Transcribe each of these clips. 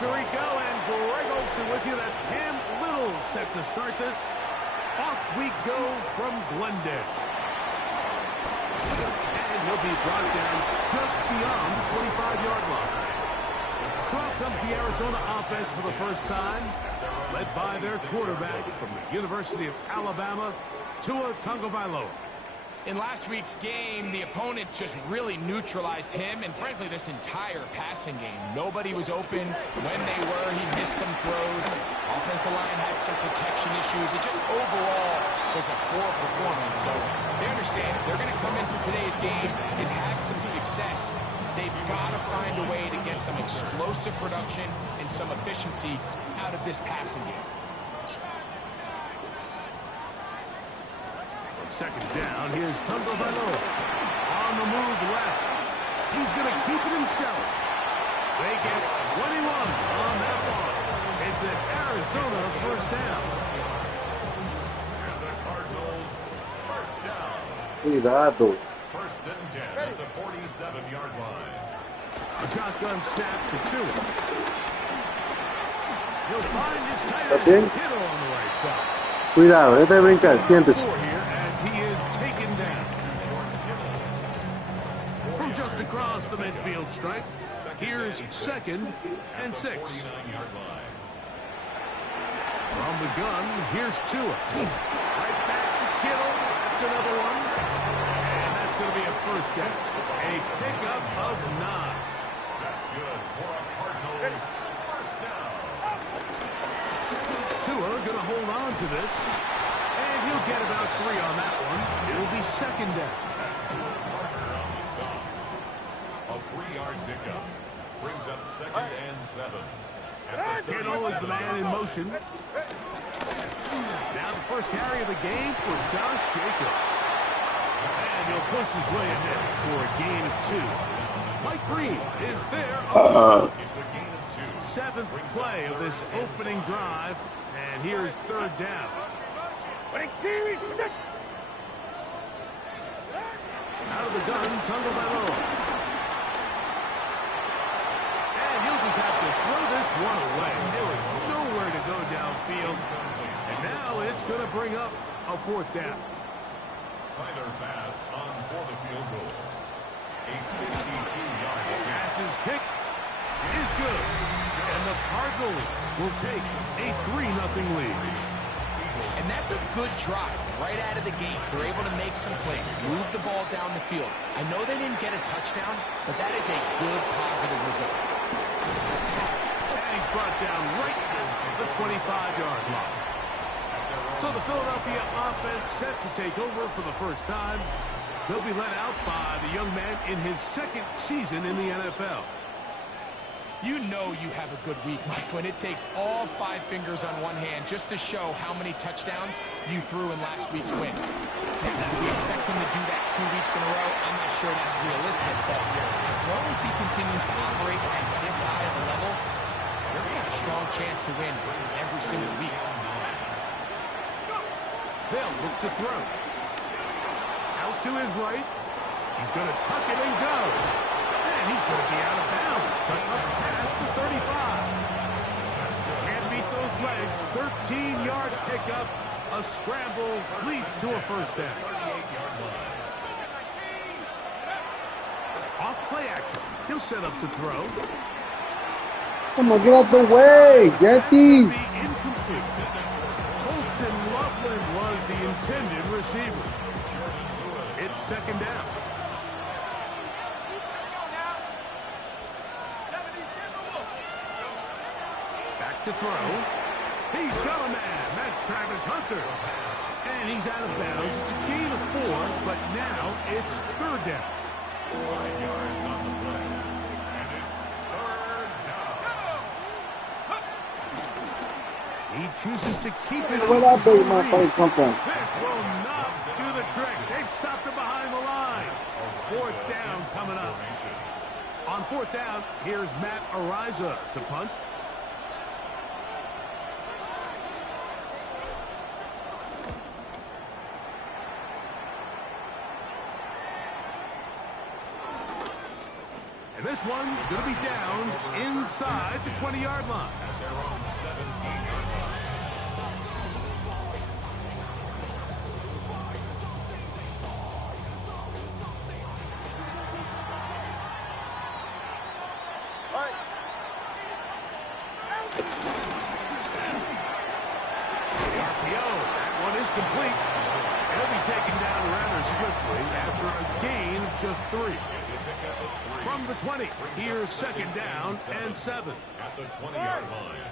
Puerto Rico, and Greg Olson with you. That's Cam Little set to start this. Off we go from Glendale. And he'll be brought down just beyond the 25-yard line. So out comes the Arizona offense for the first time, led by their quarterback from the University of Alabama, Tua Tagovailoa. In last week's game, the opponent just really neutralized him and, frankly, this entire passing game. Nobody was open. When they were, he missed some throws. Offensive line had some protection issues. It just overall was a poor performance. So they understand if they're going to come into today's game and have some success, they've got to find a way to get some explosive production and some efficiency out of this passing game. Second down, here's Tagovailoa. On the move left. He's going to keep it himself. They get 21 on that one. It's an Arizona first down. And the Cardinals first down. Cuidado. First and 10 at the 47-yard line. A shotgun snap to Tua. He'll find his tight end Kittle on the right side. Cuidado, este brinca, siéntese. From just across the midfield stripe, here's 2nd and 6. From the gun, here's Tua. Right back to Kittle. That's another one. And that's going to be a first down. A pickup of 9. That's good for a Cardinals first down. Tua going to hold on to this. And he'll get about 3 on that one. It'll be 2nd down. A 3-yard pickup brings up 2nd and 7. Kittle is the man in motion. Now the first carry of the game for Josh Jacobs. And he'll push his way ahead for a gain of 2. Mike Green is there. It's a gain of 2. 7th play of this opening drive. And here's 3rd down. Out of the gun, Tagovailoa. And he'll just have to throw this one away. There is nowhere to go downfield. And now it's going to bring up a 4th down. Tyler pass on for the field goal. A 52-yard pass is kick is good. And the Cardinals will take a 3-0 lead. And that's a good drive right out of the gate. They're able to make some plays, move the ball down the field. I know they didn't get a touchdown, but that is a good positive result. And he's brought down right at the 25-yard line. So the Philadelphia offense set to take over for the first time. They'll be led out by the young man in his 2nd season in the NFL. You know you have a good week, Mike, when it takes all 5 fingers on one hand just to show how many touchdowns you threw in last week's win. Now, we expect him to do that 2 weeks in a row. I'm not sure that's realistic, but as long as he continues to operate at this high of a level, you're going to have a strong chance to win every single week. They'll look to throw. Out to his right. He's going to tuck it and go. And he's going to be out of bounds. Up past the 35. Can't beat those legs. 13-yard pickup. A scramble leads to a first down. Off play action. He'll set up to throw. Come on, get out the way, Getty. Incomplete. Colston Loveland was the intended receiver. It's 2nd down. To throw. He's got a man. That's Travis Hunter. And he's out of bounds. It's a gain of 4, but now it's 3rd down. 5 yards on the play. And it's 3rd down. He chooses to keep it. Where that big motherfucker come from? This will not do the trick. They've stopped him behind the line. 4th down coming up. On 4th down, here's Matt Ariza to punt. And this one's going to be down inside the 20-yard line. At their own 17-yard line. Complete. He'll be taken down rather swiftly after a gain of just 3. From the 20, here's second down and 7. At the 20-yard line.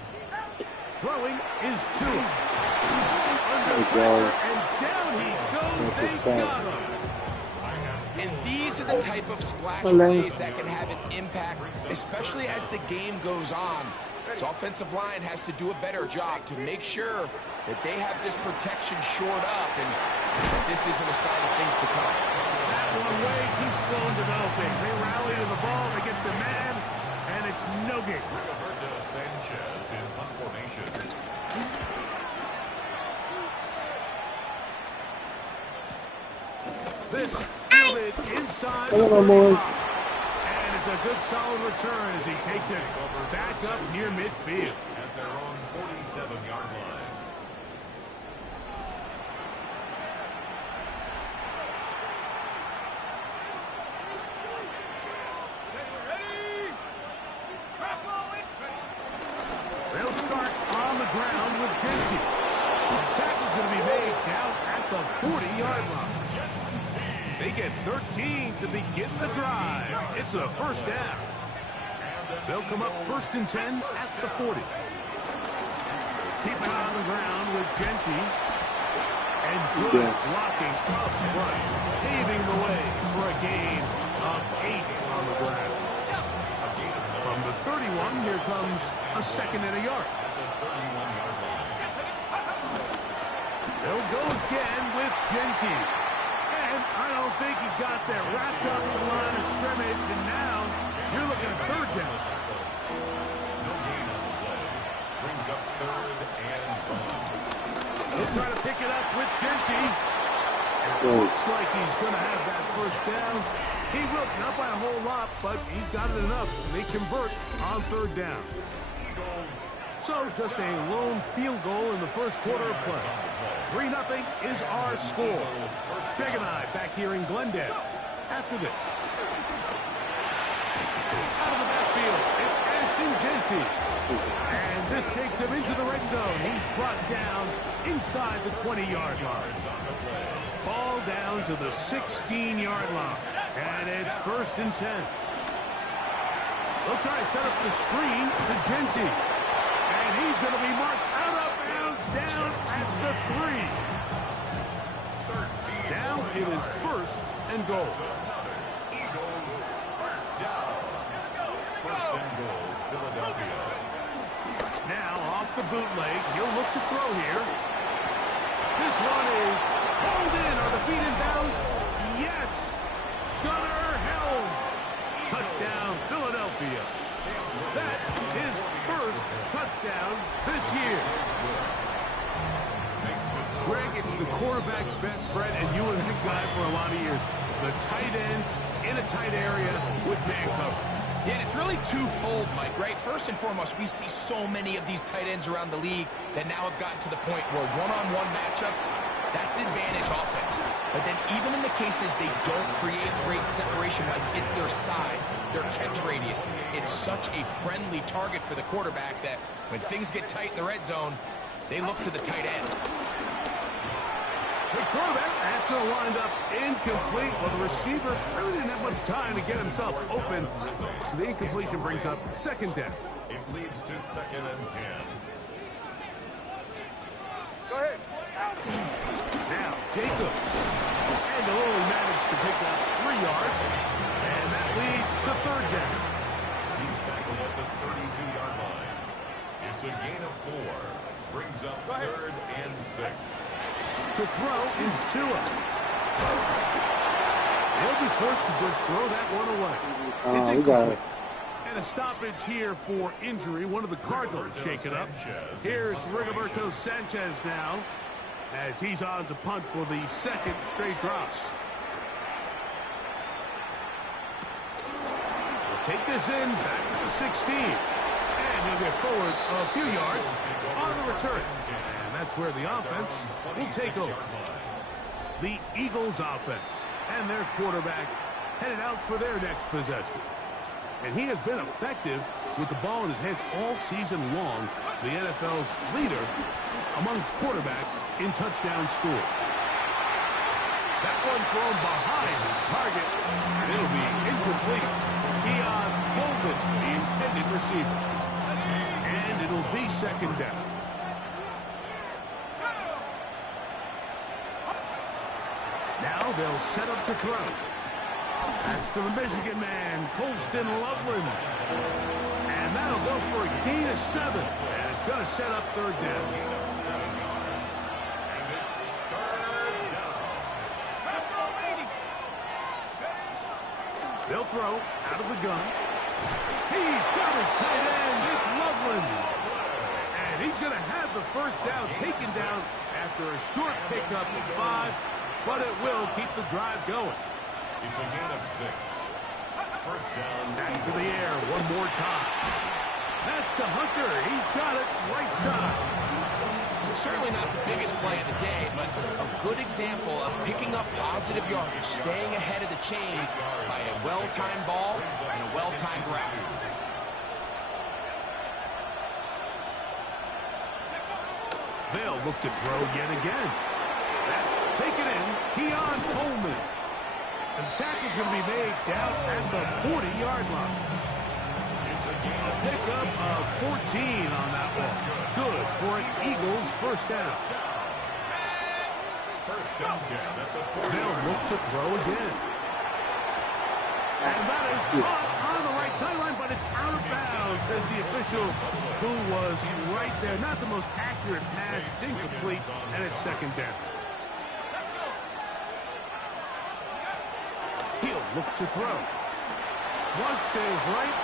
Throwing is Tua. Under pressure, and down he goes. They got him. And these are the type of splash plays that can have an impact, especially as the game goes on. So offensive line has to do a better job to make sure that they have this protection shored up and that this isn't a sign of things to come. That one way too slow in developing. They rally to the ball, they get the man, and it's no gain. Roberto Sanchez in punt formation. This fielded inside the 35. And it's a good solid return as he takes it back up near midfield. At their own 47-yard line. They'll start on the ground with Genty. The tackle's going to be made down at the 40-yard line. They get 13 to begin the drive. It's a first down. They'll come up 1st and 10 at the 40. Keep it on the ground with Genty. And good blocking up front, paving the way for a gain of 8 on the ground. From the 31, here comes a 2nd and a yard. They'll go again with Genty. And I don't think he got that wrapped up in the line of scrimmage, and now you're looking at 3rd down. No gain on the play. Brings up 3rd and 1. He'll try to pick it up with Genty. It looks like he's going to have that 1st down. He will, not by a whole lot, but he's got it enough. They convert on 3rd down. So just a lone field goal in the first quarter of play. 3-0 is our score. Greg and I back here in Glendale after this. Out of the backfield, it's Ashton Genty. And this takes him into the red zone. He's brought down inside the 20-yard line. Ball down to the 16-yard line. And it's 1st and 10. They'll try to set up the screen to Genty. And he's going to be marked out of bounds down at the 3. Now it is 1st and goal. Eagles, 1st down. 1st and goal, Philadelphia. Now off the bootleg, he'll look to throw here. This one is hauled in. Are the feet in bounds? Yes! Gunnar Helm. Touchdown, Philadelphia. That is 1st touchdown this year. Greg, it's the quarterback's best friend, and you were the guy for a lot of years. The tight end in a tight area with man coverage. Yeah, and it's really twofold, Mike, right? First and foremost, we see so many of these tight ends around the league that now have gotten to the point where one-on-one matchups, that's advantage offense. But then even in the cases they don't create great separation, Mike, it's their size, their catch radius. It's such a friendly target for the quarterback that when things get tight in the red zone, they look to the tight end. They throw that. That's going to wind up incomplete. Well, the receiver really didn't have much time to get himself open. So the incompletion brings up 2nd down. It leads to 2nd and 10. Go ahead. Now, Jacobs. And only managed to pick up 3 yards. And that leads to 3rd down. He's tackled at the 32-yard line. It's a gain of 4. Brings up 3rd and 6. To throw is Tua. He'll be forced to just throw that one away. It's incomplete. And a stoppage here for injury. One of the Cardinals shaken up. Here's Rigoberto Sanchez now as he's on to punt for the 2nd straight drop. We'll take this in back at the 16. And he'll get forward a few yards on the return. And that's where the offense will take over. The Eagles offense and their quarterback headed out for their next possession. And he has been effective with the ball in his hands all season long, the NFL's leader among quarterbacks in touchdown score. That one thrown behind his target, and it'll be incomplete. Keon Coleman, the intended receiver. And it'll be second down. Now they'll set up to throw. That's to the Michigan man, Colston Loveland. And that'll go for a gain of 7. And it's going to set up third down. They'll throw out of the gun. He's got his tight end. It's Loveland. And he's going to have the first down taken down after a short pickup of 5. But it will keep the drive going. It's a gain of 6. First down. Back to the air one more time. That's to Hunter. He's got it right side. Certainly not the biggest play of the day, but a good example of picking up positive yardage, staying ahead of the chains by a well-timed ball and a well-timed route. They'll look to throw yet again. That's taken in. Keon Coleman. And the tackle's going to be made down at the 40-yard line. A pickup of 14 on that one. Good for an Eagles first down. They'll look to throw again. And that is caught on the right sideline, but it's out of bounds, says the official, who was right there. Not the most accurate pass. It's incomplete, and it's second down. He'll look to throw. Flush to his right.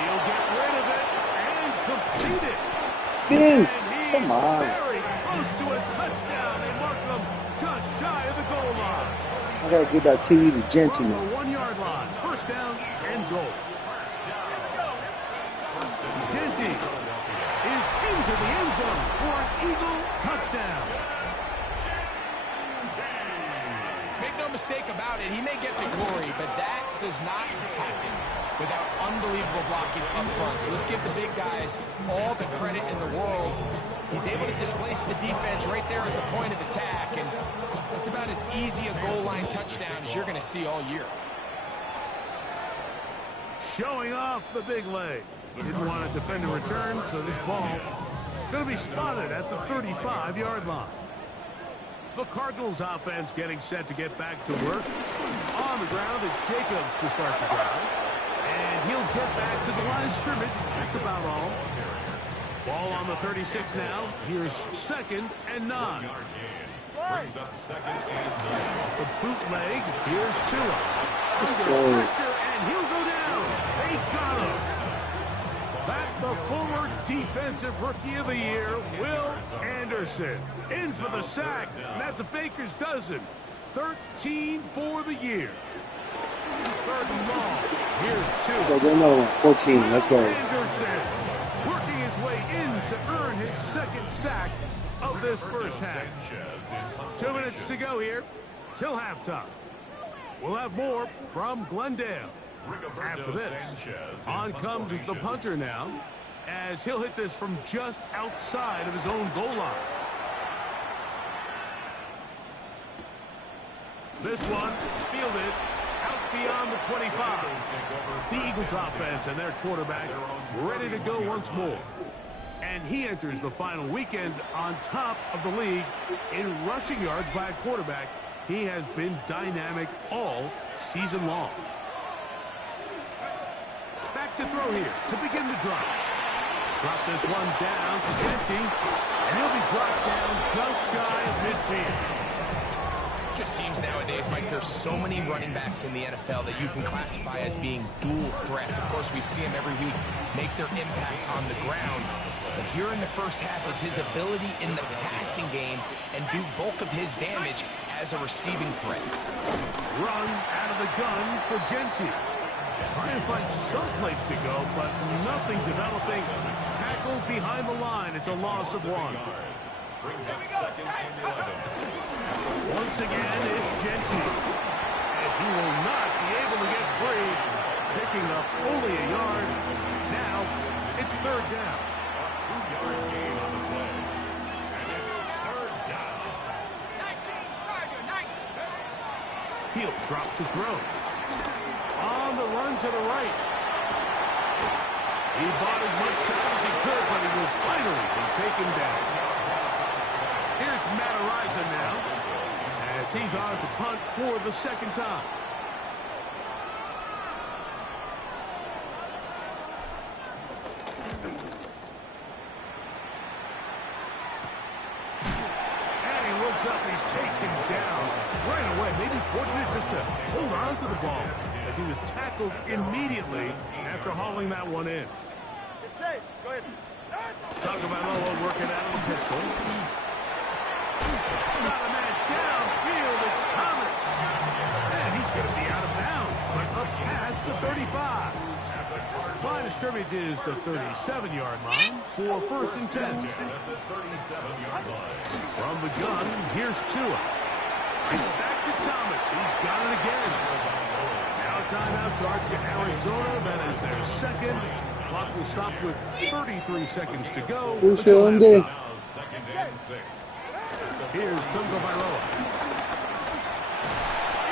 He'll get rid of it and complete it. Dude, And come on. very close to a touchdown. They mark him just shy of the goal line. I gotta give that TV to From Gentleman. the 1-yard line, first down and goal. Genty is into the end zone for an Eagle touchdown. Make no mistake about it, he may get the glory, but that does not happen without unbelievable blocking up front. So let's give the big guys all the credit in the world. He's able to displace the defense right there at the point of attack, and that's about as easy a goal line touchdown as you're going to see all year. Showing off the big leg. Didn't want to defend a return, so this ball going to be spotted at the 35-yard line. The Cardinals offense getting set to get back to work. On the ground, it's Jacobs to start the drive. And he'll get back to the line of scrimmage. That's about all. Ball on the 36 now. Here's second and 9. Brings up second and 9. The bootleg. Here's Tua. Let's Under go. pressure, and he'll go down. They got him. Back the former defensive rookie of the year, Will Anderson. In for the sack. And that's a baker's dozen. 13 for the year. Third and long. Here's Tua. Go get another one. 14. Let's go. Anderson working his way in to earn his second sack of this first half. 2 minutes to go here till halftime. We'll have more from Glendale. After this, on comes the punter now, as he'll hit this from just outside of his own goal line. This one fielded out beyond the 25. The Eagles offense and their quarterback ready to go once more. And he enters the final weekend on top of the league in rushing yards by a quarterback. He has been dynamic all season long. Back to throw here to begin the drive. Drop this one down to Genty, and he'll be brought down just shy of midfield. Just seems nowadays, Mike, there's so many running backs in the NFL that you can classify as being dual threats. Of course, we see them every week make their impact on the ground. But here in the first half, it's his ability in the passing game and do bulk of his damage as a receiving threat. Run out of the gun for Genti. Trying to find some place to go, but nothing developing. Tackled behind the line. It's a loss of 1. Brings up 2nd and 11. Once again, it's Genti. And he will not be able to get free. Picking up only a yard. Now, it's 3rd down. A 2-yard gain on the play. And it's 3rd down. 19. He'll drop to throw. On the run to the right. He bought as much time as he could, but he will finally be taken down. Here's Madden26 now, as he's on to punt for the 2nd time. And he looks up, he's taken down right away. Maybe fortunate just to hold on to the ball, as he was tackled immediately after hauling that one in. It's safe. Go ahead. Tagovailoa working out of the pistol. Got a man downfield. It's Thomas. And he's going to be out of bounds, but up past the 35. Line of scrimmage is the 37-yard line for 1st and 10. At the 37-yard line. From the gun, here's Tua. Back to Thomas. He's got it again. Now timeout charge to Arizona. That is their 2nd. Clock will stop with 33 seconds to go. Until halftime. Now 2nd and 6. Here's Tagovailoa.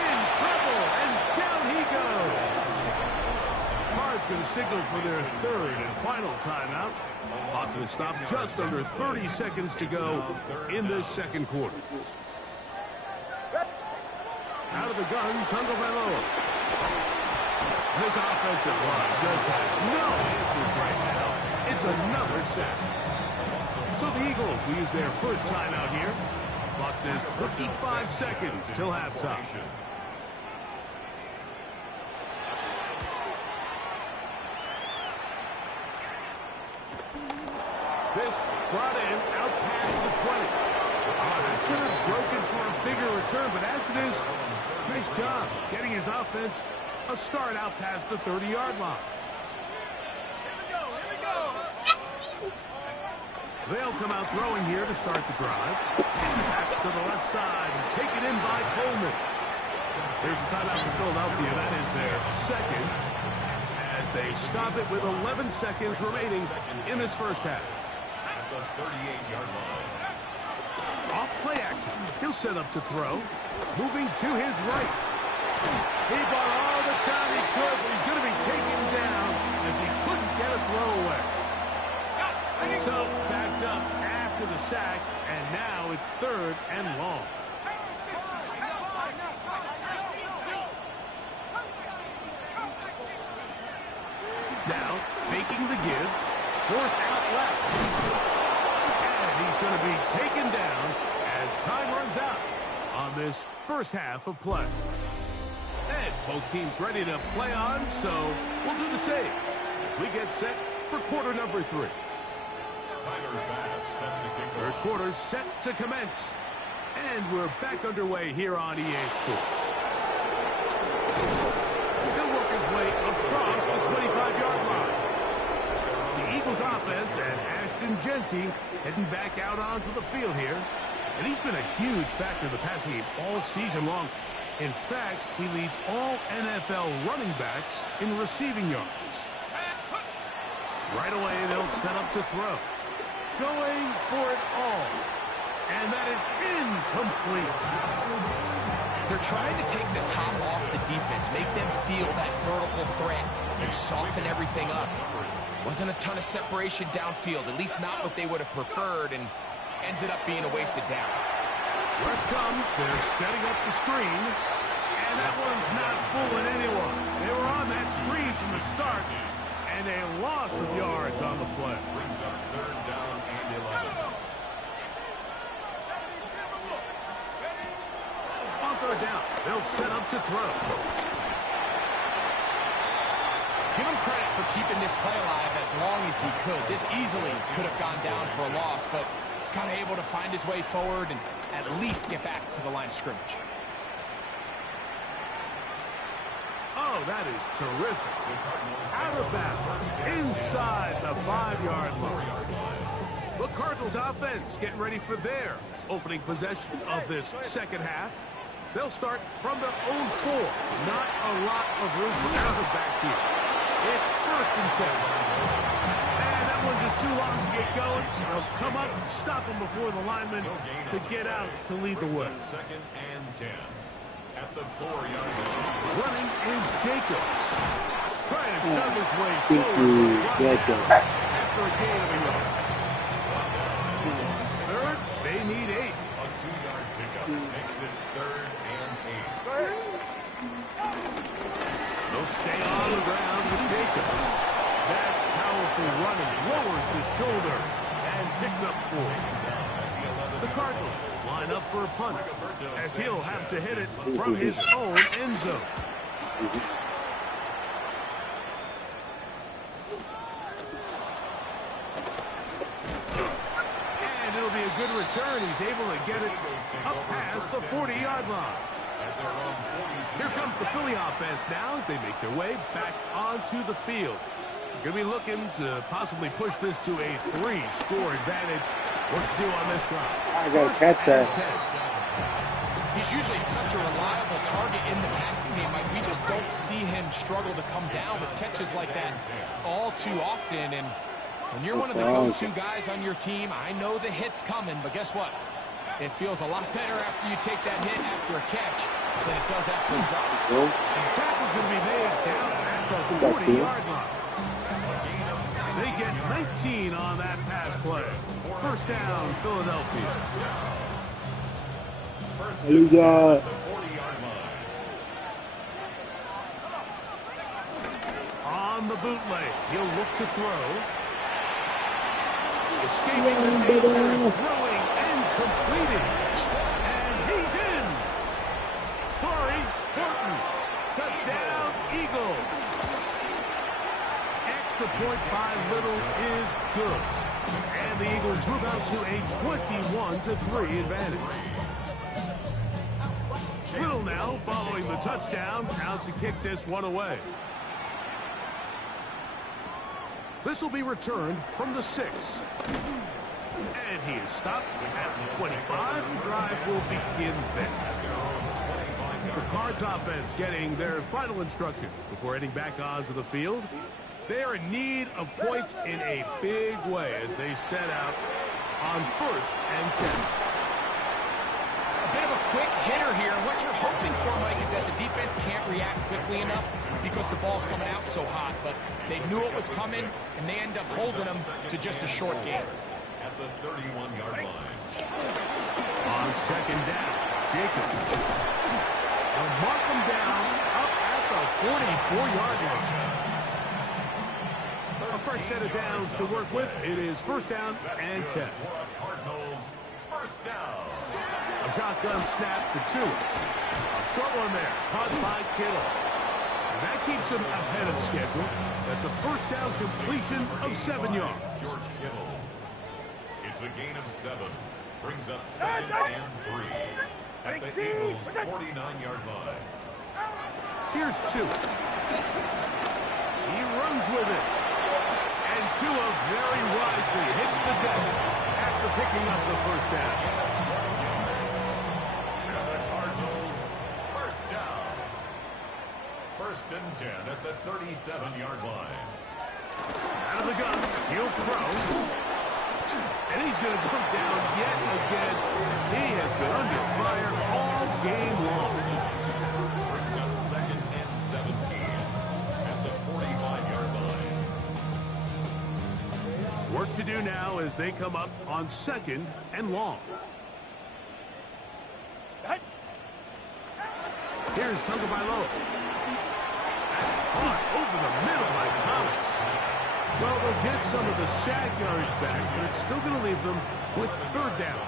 In trouble, and down he goes. Cards going to signal for their 3rd and final timeout. Clock will stop just under 30 seconds to go in this 2nd quarter. Out of the gun, Tagovailoa. This offensive line just has no answers right now. It's another sack. So the Eagles will use their first timeout here. Clock says 25 seconds till halftime. This brought in out past the 20. This could have broken for a bigger return, but as it is, nice job getting his offense a start out past the 30-yard line. They'll come out throwing here to start the drive. Back to the left side and taken in by Coleman. Here's a timeout for Philadelphia. That is their 2nd as they stop it with 11 seconds remaining in this first half. At the 38-yard line. Off play action. He'll set up to throw. Moving to his right. He bought all the time he could, but he's going to be taken down as he couldn't get a throw away. So backed up after the sack, and now it's 3rd and long. Now faking the give, forced out left. And he's going to be taken down as time runs out on this first half of play. And both teams ready to play on, so we'll do the same as we get set for quarter number 3. Third quarter set to commence. And we're back underway here on EA Sports. He'll work his way across the 25-yard line. The Eagles offense and Ashton Genti heading back out onto the field here. And he's been a huge factor in the passing game all season long. In fact, he leads all NFL running backs in receiving yards. Right away, they'll set up to throw. Going for it all. And that is incomplete. They're trying to take the top off the defense, make them feel that vertical threat, and soften everything up. Wasn't a ton of separation downfield, at least not what they would have preferred, and ends it up being a wasted down. Rush comes, they're setting up the screen, and that one's not fooling anyone. They were on that screen from the start, and a loss of yards on the play. Brings up 3rd down and 11. On third down. They'll set up to throw. Give him credit for keeping this play alive as long as he could. This easily could have gone down for a loss, but he's kind of able to find his way forward and at least get back to the line of scrimmage. Oh, that is terrific. Out of bounds, inside the 5-yard line. The Cardinals offense getting ready for their opening possession of this second half. They'll start from their own 4. Not a lot of room for error back here. It's 1st and 10. And that one just too long to get going. They'll come up, stop them before the lineman could get out to lead the way. 2nd and 10. At the 4-yard line. Running is Jacobs. Trying to shove his way forward. After a gain of a yard. 3rd, they need 8. A 2-yard pickup makes it 3rd and 8. Go ahead. They'll stay on the ground with Jacobs. That's powerful running. Lowers the shoulder and picks up 4. The Cardinals line up for a punt, as he'll have to hit it from his own end zone. And it'll be a good return. He's able to get it up past the 40-yard line. Here comes the Philly offense now as they make their way back onto the field. Going to be looking to possibly push this to a 3-score advantage. What to do on this drive? I got to catch that. He's usually such a reliable target in the passing game. Like, we just don't see him struggle to come down with catches like that all too often. And when you're one of the go-to guys on your team, I know the hit's coming, but guess what? It feels a lot better after you take that hit after a catch than it does after a drop. The tackle's going to be made down at the 40-yard line. They get 19 on that pass play. 1st down, Philadelphia. Loser. On the bootleg, he'll look to throw. Escaping the danger, throwing and completing. And he's in. Corey Horton. Touchdown, Eagles. Extra point by Little is good. And the Eagles move out to a 21-3 advantage. Little now following the touchdown, out to kick this one away. This will be returned from the 6. And he is stopped at the 25. The drive will begin then. The Cards offense getting their final instruction before heading back onto the field. They are in need of points in a big way as they set out on 1st and 10. A bit of a quick hitter here. What you're hoping for, Mike, is that the defense can't react quickly enough because the ball's coming out so hot. But they knew it was coming, and they end up holding them to just a short gain. At the 31-yard line. On 2nd down, Jacobs. They'll mark them down up at the 44-yard line. A fresh set of downs to work with. It is 1st down and 10. Cardinals, 1st down. A shotgun snap for 2. A short one there, caught by Kittle. And that keeps him ahead of schedule. That's a 1st down completion of 7 yards. George Kittle. It's a gain of 7. Brings up 2nd and 3. At the Eagles' 49-yard line. Here's 2. He runs with it. And Tua very wisely hits the deck after picking up the 1st down. And the Cardinals, 1st down. 1st and 10 at the 37-yard line. Out of the gun, he'll throw. And he's going to go down yet again. He has been under fire all game long. Brings up 2nd and 17 at the 45-yard line. Work to do now as they come up on 2nd and long. Here's Tagovailoa. That's caught over the middle by Thomas. Well, they'll get some of the sack yards back, but it's still going to leave them with 3rd down.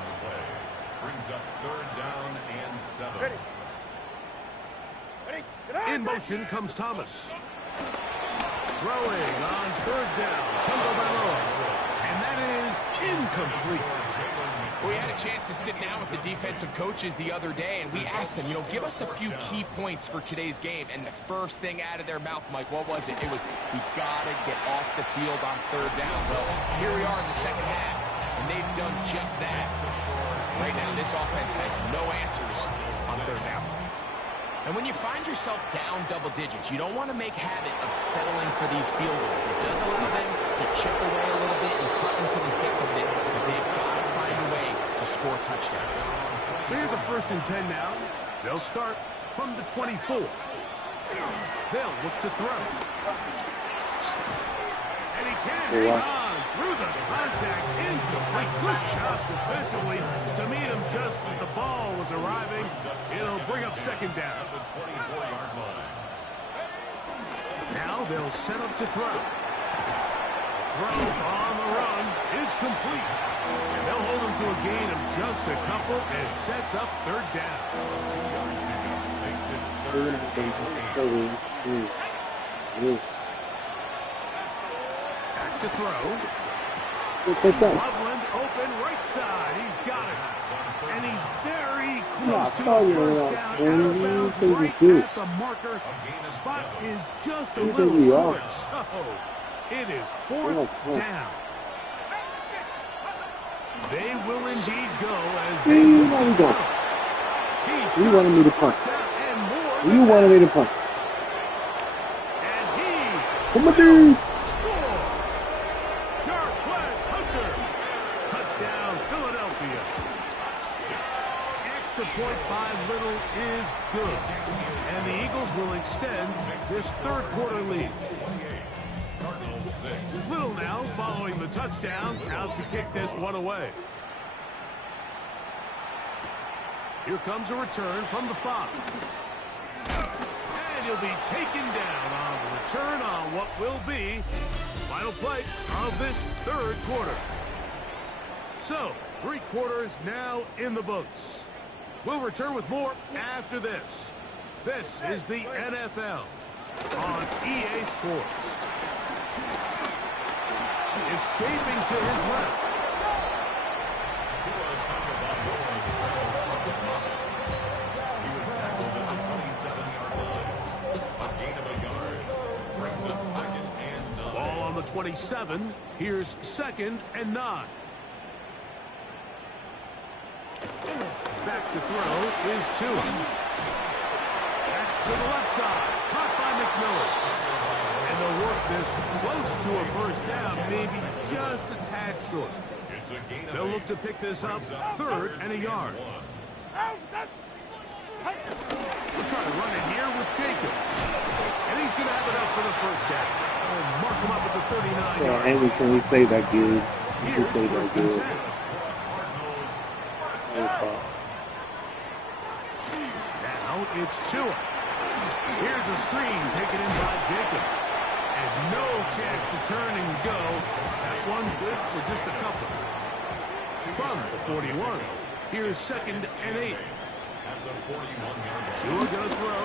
Brings up 3rd down and 7. In motion comes Thomas. Throwing on third down. Tumble and that is incomplete. We had a chance to sit down with the defensive coaches the other day, and we asked them, give us a few key points for today's game. And the first thing out of their mouth, Mike, what was it? It was, we got to get off the field on third down. Well, here we are in the second half, and they've done just that. Right now, this offense has no answers on third down. And when you find yourself down double digits, you don't want to make habit of settling for these field goals. It does allow them to chip away a little bit and cut into this deficit, but they've got to find a way to score touchdowns. So here's a 1st and 10 now. They'll start from the 24. They'll look to throw. And he can hang on through the contact. Incomplete. Good job defensively to meet him just as the ball was arriving. It'll bring up 2nd down. Now they'll set up to throw. Throw on the run is complete. And they'll hold him to a gain of just a couple and sets up 3rd down. Back to throw. Loveland open right side. He's got it. And he's very close to a 1st down. Out of bounds right at the marker. Spot is just a little short. So it is 4th down. They will indeed go as they will go. You wanted me to punt. You wanted me to punt. And he Come on, dude. score. Jarquez Hunter. Touchdown, Philadelphia. Extra point by Little is good. And the Eagles will extend this 3rd quarter lead. Little now following the touchdown, out to kick this one away. Here comes a return from the 5. And he'll be taken down on the return on what will be the final play of this 3rd quarter. So, 3 quarters now in the books. We'll return with more after this. This is the NFL on EA Sports. Escaping to his left. He was tackled at the 27-yard line. A gain of a yard brings up 2nd and 9. Ball on the 27. Here's 2nd and 9. Back to throw is Tua. Back to the left side. Caught by McMillan. And they'll work this close to a 1st down, maybe just a tad short. They'll look to pick this up 3rd and a yard. We'll try to run it here with Jacobs. And he's going to have it up for the 1st down. Oh, mark him up at the 39. Yeah, Hamilton, he played that good. He played that good. Now it's Tua. Here's a screen taken in by Jacobs. And no chance to turn and go. That one good for just a couple. From the 41. Here's 2nd and 8. Tua gonna throw.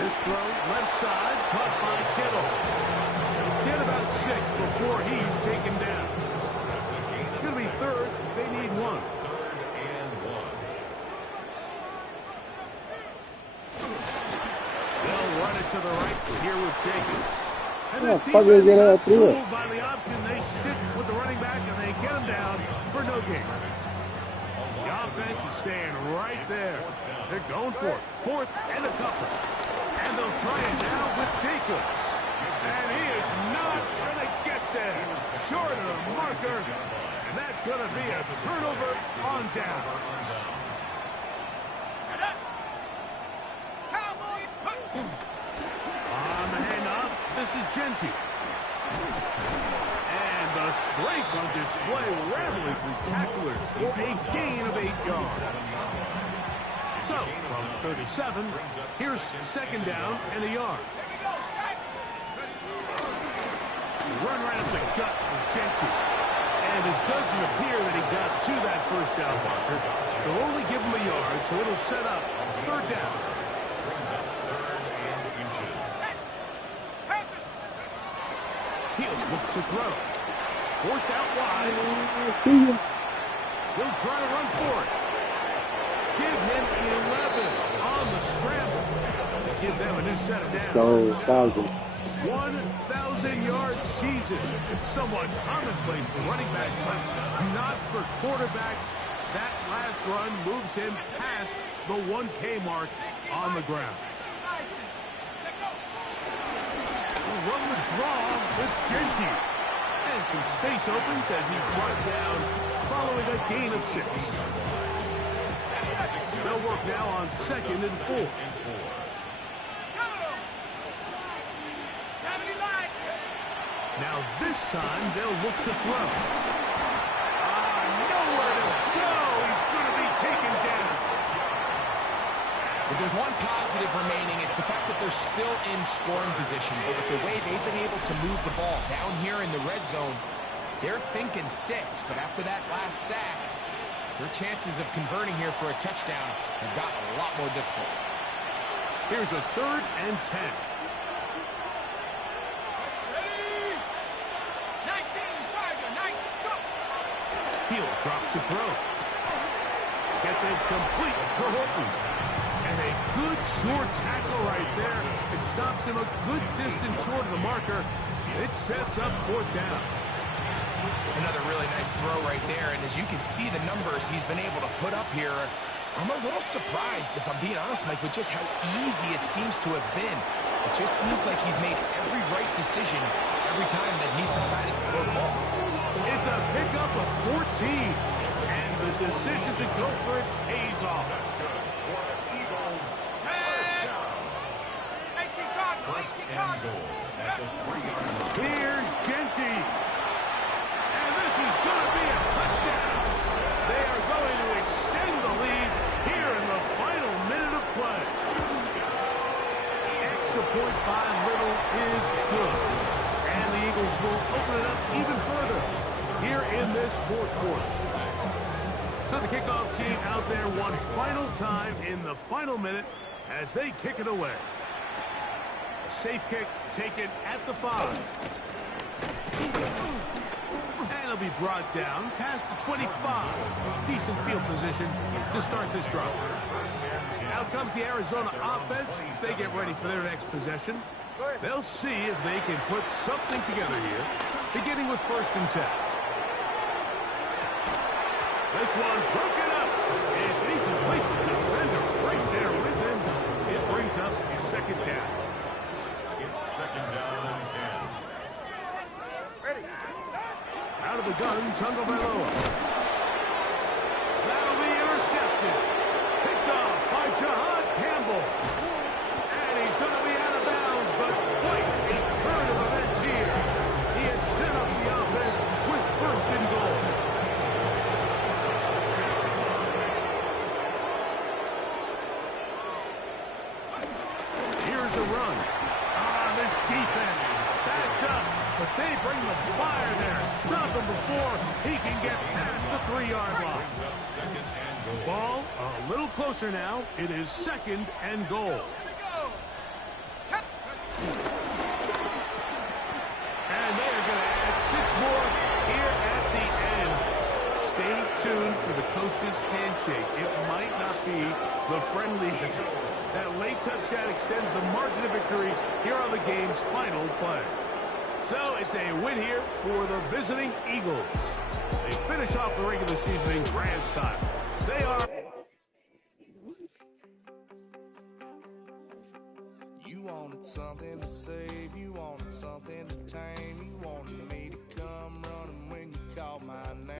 This throw left side caught by Kittle. He'll get about 6 before he's taken down. It's gonna be 3rd. They need 1. They'll run it to the right here with Jacobs. And Yeah, this fuck it, get out defense through it. fooled by the option. They stick with the running back and they get him down for no gain. The offense is staying right there. They're going for it. 4th and a couple. And they'll try it now with Jacobs. And he is not going to get there. Short of the marker. And that's going to be a turnover on down. On the handoff, this is Genty. And the strength on display, rambling through tacklers for a gain of 8 yards. So, from 37, here's 2nd down and a yard. Run right up the gut for Genty. And it doesn't appear that he got to that first down marker. They'll only give him a yard, so it'll set up third down. Brings up 3rd and inches. He'll look to throw. Forced out wide. See ya. He'll try to run for it. Give him 11 on the scramble. Give them a new set of downs. Let's go. 1,000. 1,000-yard season. It's somewhat commonplace for running backs, but not for quarterbacks. That last run moves him past the 1K mark on the ground. Run the draw with Genty. And some space opens as he's brought down following a gain of 6. They'll work now on 2nd and 4. Now this time they'll look to throw. Nowhere to go. He's going to be taken down. If there's one positive remaining, it's the fact that they're still in scoring position. But with the way they've been able to move the ball down here in the red zone, they're thinking 6. But after that last sack, their chances of converting here for a touchdown have gotten a lot more difficult. Here's a 3rd and 10. He'll drop to throw. Get this complete to Horton. And a good short tackle right there. It stops him a good distance short of the marker. It sets up 4th down. Another really nice throw right there. And as you can see the numbers he's been able to put up here, I'm a little surprised, if I'm being honest, Mike, with just how easy it seems to have been. It just seems like he's made every right decision every time that he's decided to throw the ball. It's a pickup of 14, and the decision to go for it pays off. That's good for the Eagles. First and goal at the 3-yard line. Here's Genty. And this is going to be a touchdown. They are going to extend the lead here in the final minute of play. Extra point by Little is good. And the Eagles will open it up even further here in this 4th quarter. So the kickoff team out there one final time in the final minute as they kick it away. A safe kick taken at the 5. And it'll be brought down past the 25. Decent field position to start this drive. Out comes the Arizona offense. They get ready for their next possession. They'll see if they can put something together here, beginning with 1st and 10. This one broken up. It's incomplete. The defender right there with him. It brings up 2nd down. It's 2nd down and 10. Ready. Out of the gun, Tagovailoa. That'll be intercepted. Picked off by Jahan Campbell. And he's going to be out of bounds, but quite a turn of events here. He has set up the offense with 1st and goal. Here's a run. This defense backed up, but they bring the fire there. Stop him before he can get past the 3-yard line. Brings up 2nd and goal. Ball a little closer now. It is 2nd and goal. And they are going to add 6 more here at the end. Stay tuned for the coach's handshake. It might not be the friendliest. That late touchdown extends the margin of victory here on the game's final play. So it's a win here for the visiting Eagles. They finish off the regular season in grand style. They are... You wanted something to save, you wanted something to tame, you